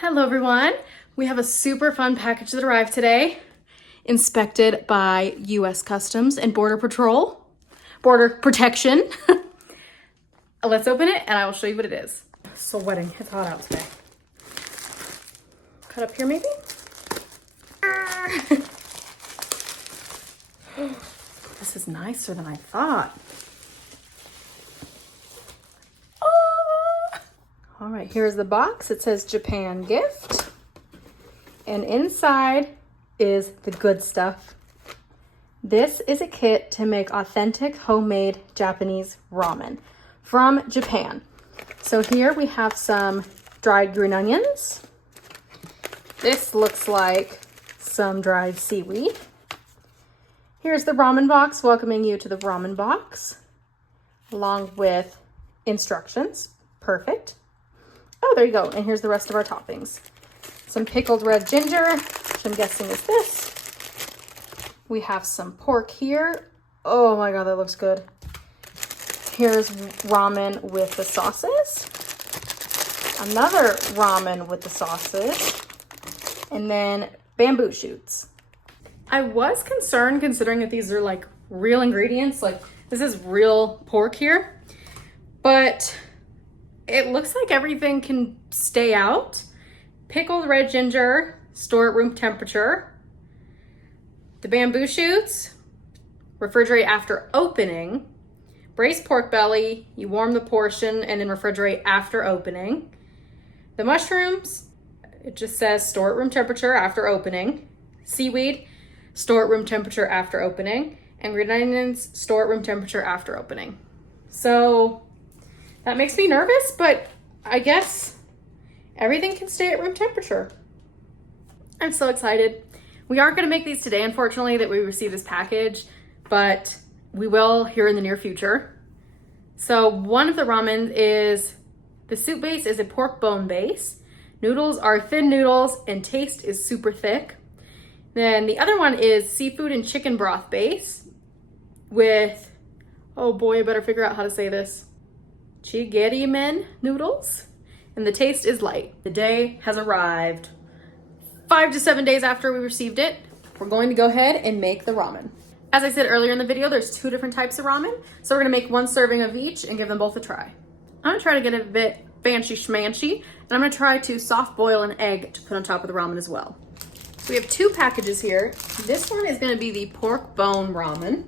Hello everyone. We have a super fun package that arrived today, inspected by US Customs and Border Protection. Let's open it and I will show you what it is. It's sweating, it's hot out today. Cut up here maybe? This is nicer than I thought. All right, here's the box. It says Japan gift. And inside is the good stuff. This is a kit to make authentic homemade Japanese ramen from Japan. So here we have some dried green onions. This looks like some dried seaweed. Here's the ramen box welcoming you to the ramen box, along with instructions. Perfect. Oh, there you go. And here's the rest of our toppings. Some pickled red ginger, which I'm guessing is this. We have some pork here. Oh my God, that looks good. Here's ramen with the sauces. Another ramen with the sauces. And then bamboo shoots. I was concerned considering that these are like real ingredients. Like this is real pork here, but it looks like everything can stay out. Pickled red ginger, store at room temperature. The bamboo shoots, refrigerate after opening. Braised pork belly, you warm the portion and then refrigerate after opening. The mushrooms, it just says store at room temperature after opening. Seaweed, store at room temperature after opening. And green onions, store at room temperature after opening. So that makes me nervous, but I guess everything can stay at room temperature. I'm so excited. We aren't gonna make these today, unfortunately, that we received this package, but we will here in the near future. So one of the ramen is, the soup base is a pork bone base. Noodles are thin noodles and taste is super thick. Then the other one is seafood and chicken broth base with, oh boy, I better figure out how to say this. Jjigae noodles, and the taste is light. The day has arrived. 5 to 7 days after we received it, we're going to go ahead and make the ramen. As I said earlier in the video, there's 2 different types of ramen, so we're gonna make 1 serving of each and give them both a try. I'm gonna try to get it a bit fancy schmancy, and I'm gonna try to soft boil an egg to put on top of the ramen as well. So we have 2 packages here. This one is gonna be the pork bone ramen.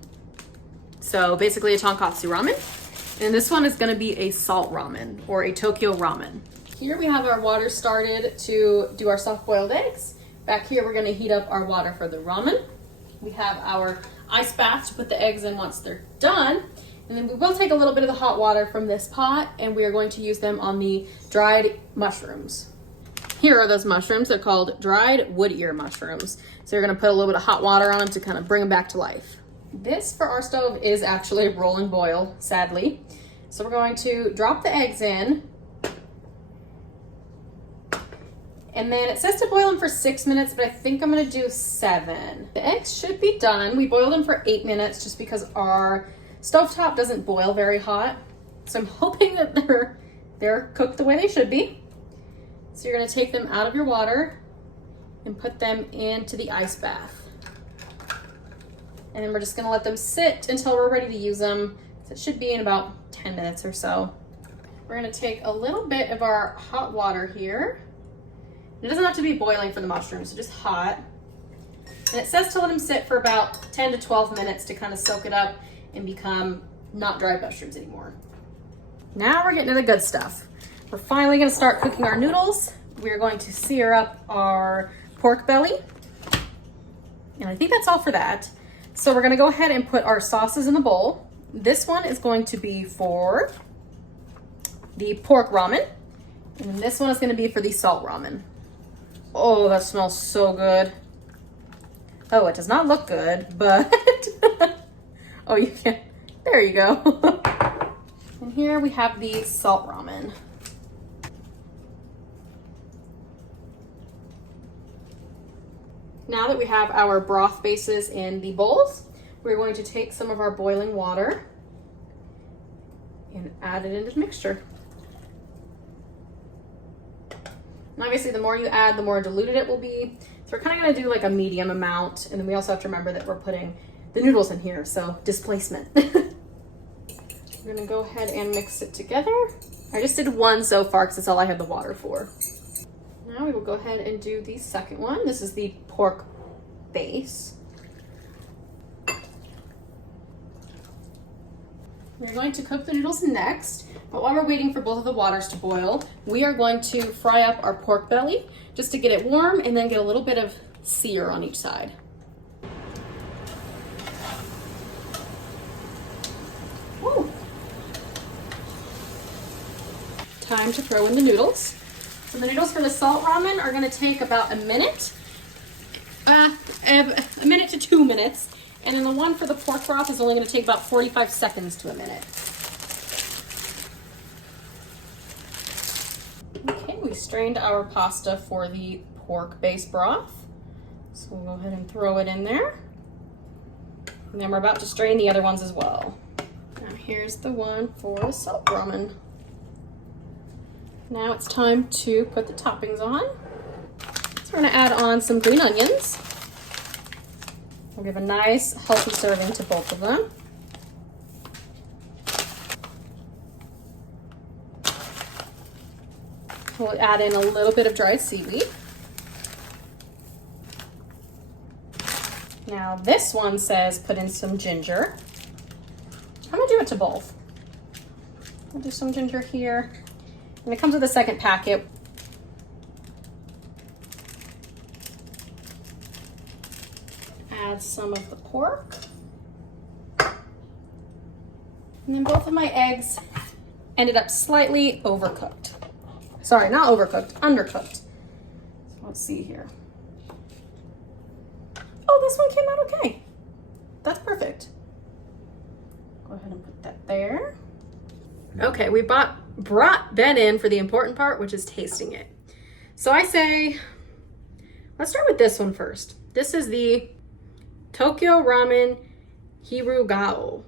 So basically a tonkatsu ramen. And this one is gonna be a salt ramen or a Tokyo ramen. Here we have our water started to do our soft boiled eggs. Back here, we're gonna heat up our water for the ramen. We have our ice bath to put the eggs in once they're done. And then we will take a little bit of the hot water from this pot and we are going to use them on the dried mushrooms. Here are those mushrooms. They're called dried wood ear mushrooms. So you're gonna put a little bit of hot water on them to kind of bring them back to life. This for our stove is actually a rolling boil, sadly. So we're going to drop the eggs in. And then it says to boil them for 6 minutes, but I think I'm gonna do 7. The eggs should be done. We boiled them for 8 minutes just because our stovetop doesn't boil very hot. So I'm hoping that they're cooked the way they should be. So you're gonna take them out of your water and put them into the ice bath. And then we're just gonna let them sit until we're ready to use them. So it should be in about 10 minutes or so. We're gonna take a little bit of our hot water here. It doesn't have to be boiling for the mushrooms, so just hot. And it says to let them sit for about 10 to 12 minutes to kind of soak it up and become not dried mushrooms anymore. Now we're getting to the good stuff. We're finally gonna start cooking our noodles. We're going to sear up our pork belly. And I think that's all for that. So we're gonna go ahead and put our sauces in the bowl. This one is going to be for the pork ramen. And this one is gonna be for the salt ramen. Oh, that smells so good. Oh, it does not look good, but oh, you can, there you go. And here we have the salt ramen. Now that we have our broth bases in the bowls, we're going to take some of our boiling water and add it into the mixture. And obviously the more you add, the more diluted it will be. So we're kind of gonna do like a medium amount. And then we also have to remember that we're putting the noodles in here, so displacement. We're gonna go ahead and mix it together. I just did one so far because that's all I had the water for. Now we will go ahead and do the second one. This is the pork base. We're going to cook the noodles next, but while we're waiting for both of the waters to boil, we are going to fry up our pork belly just to get it warm and then get a little bit of sear on each side. Woo. Time to throw in the noodles. So the noodles for the salt ramen are going to take about a minute to 2 minutes. And then the one for the pork broth is only going to take about 45 seconds to a minute. Okay, we strained our pasta for the pork-based broth. So we'll go ahead and throw it in there. And then we're about to strain the other ones as well. Now here's the one for the salt ramen. Now it's time to put the toppings on. So we're going to add on some green onions. We'll give a nice healthy serving to both of them. We'll add in a little bit of dried seaweed. Now this one says put in some ginger. I'm gonna do it to both. I'll do some ginger here. And it comes with a second packet. Add some of the pork. And then both of my eggs ended up slightly overcooked. Sorry, not overcooked, undercooked. So let's see here. Oh, this one came out okay. That's perfect. Go ahead and put that there. Okay, we brought that in for the important part, which is tasting it. So I say, let's start with this one first. This is the Tokyo Ramen Hirugao.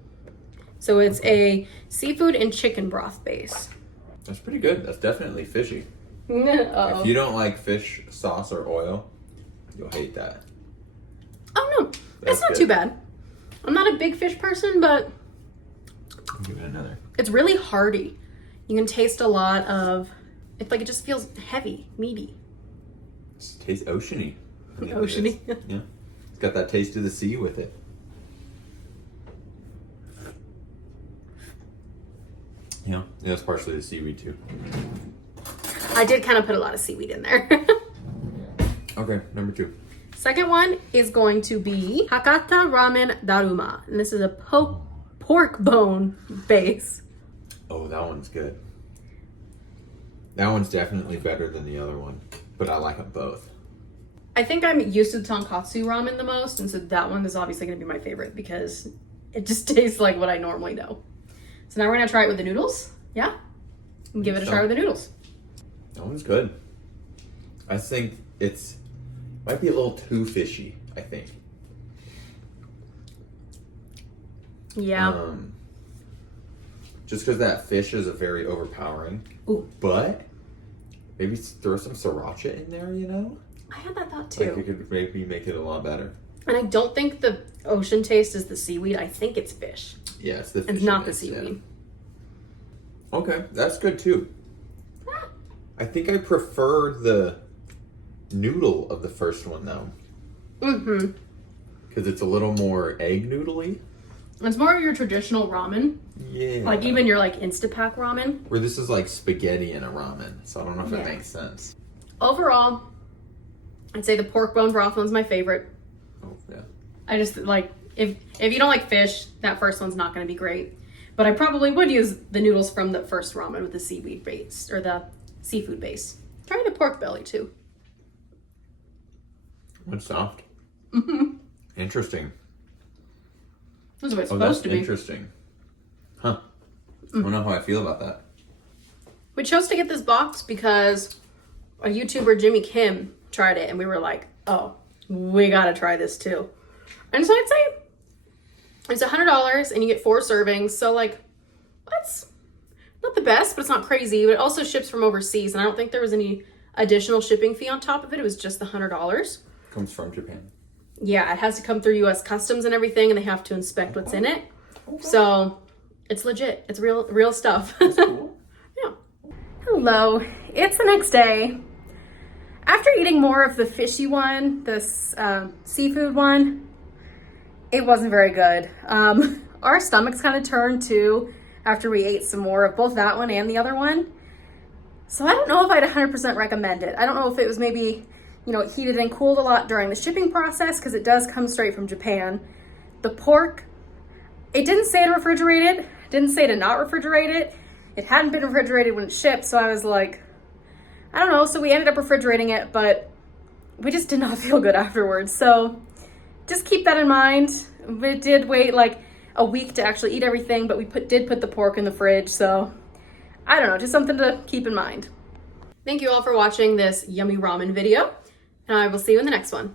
So it's a seafood and chicken broth base. That's pretty good. That's definitely fishy. Uh-oh. If you don't like fish sauce or oil, you'll hate that. Oh no, it's not too bad. I'm not a big fish person, but I'll give it another. It's really hearty. You can taste a lot of, it's like it just feels heavy, meaty. It tastes oceany. Oceany. Yeah. It's got that taste of the sea with it. Yeah, it's partially the seaweed too. I did kind of put a lot of seaweed in there. Okay, number 2. Second one is going to be Hakata Ramen Daruma. And this is a pork bone base. Oh, that one's good. That one's definitely better than the other one, but I like them both. I think I'm used to the tonkatsu ramen the most, and so that one is obviously going to be my favorite because it just tastes like what I normally know. So now we're going to try it with the noodles. Yeah? And give it a try with the noodles. That one's good. I think it's might be a little too fishy, I think. Yeah. Just because that fish is a very overpowering. Ooh. But maybe throw some sriracha in there, you know? I had that thought too. Like it could maybe make it a lot better. And I don't think the ocean taste is the seaweed. I think it's fish. Yeah, it's the fish. It's not the seaweed. Yeah. Okay, that's good too. I think I prefer the noodle of the first one though. Mm-hmm. Because it's a little more egg noodly. It's more of your traditional ramen. Yeah. Like even your like Instapack ramen. Where this is like spaghetti in a ramen. So I don't know if that makes sense. Overall, I'd say the pork bone broth one's my favorite. Oh, yeah. I just like, if you don't like fish, that first one's not going to be great. But I probably would use the noodles from the first ramen with the seaweed base, or the seafood base. Try the pork belly too. It's soft. Mm-hmm. Interesting. That's what it's supposed to be. Interesting. Huh. I don't know how I feel about that. We chose to get this box because a YouTuber, Jimmy Kim, tried it and we were like, oh, we gotta try this too. And so I'd say it's $100 and you get 4 servings. So like, that's not the best, but it's not crazy. But it also ships from overseas. And I don't think there was any additional shipping fee on top of it. It was just the $100. Comes from Japan. Yeah, it has to come through U.S. Customs and everything, and they have to inspect what's in it. Okay. So it's legit. It's real stuff. That's cool. Yeah. Hello. It's the next day. After eating more of the fishy one, this seafood one, it wasn't very good. Our stomachs kind of turned too after we ate some more of both that one and the other one. So I don't know if I'd 100% recommend it. I don't know if it was maybe, you know, it heated and cooled a lot during the shipping process because it does come straight from Japan. The pork, it didn't say to refrigerate it, didn't say to not refrigerate it. It hadn't been refrigerated when it shipped, so I was like, I don't know. So we ended up refrigerating it, but we just did not feel good afterwards. So just keep that in mind. We did wait like a week to actually eat everything, but we did put the pork in the fridge. So I don't know, just something to keep in mind. Thank you all for watching this yummy ramen video, and I will see you in the next one.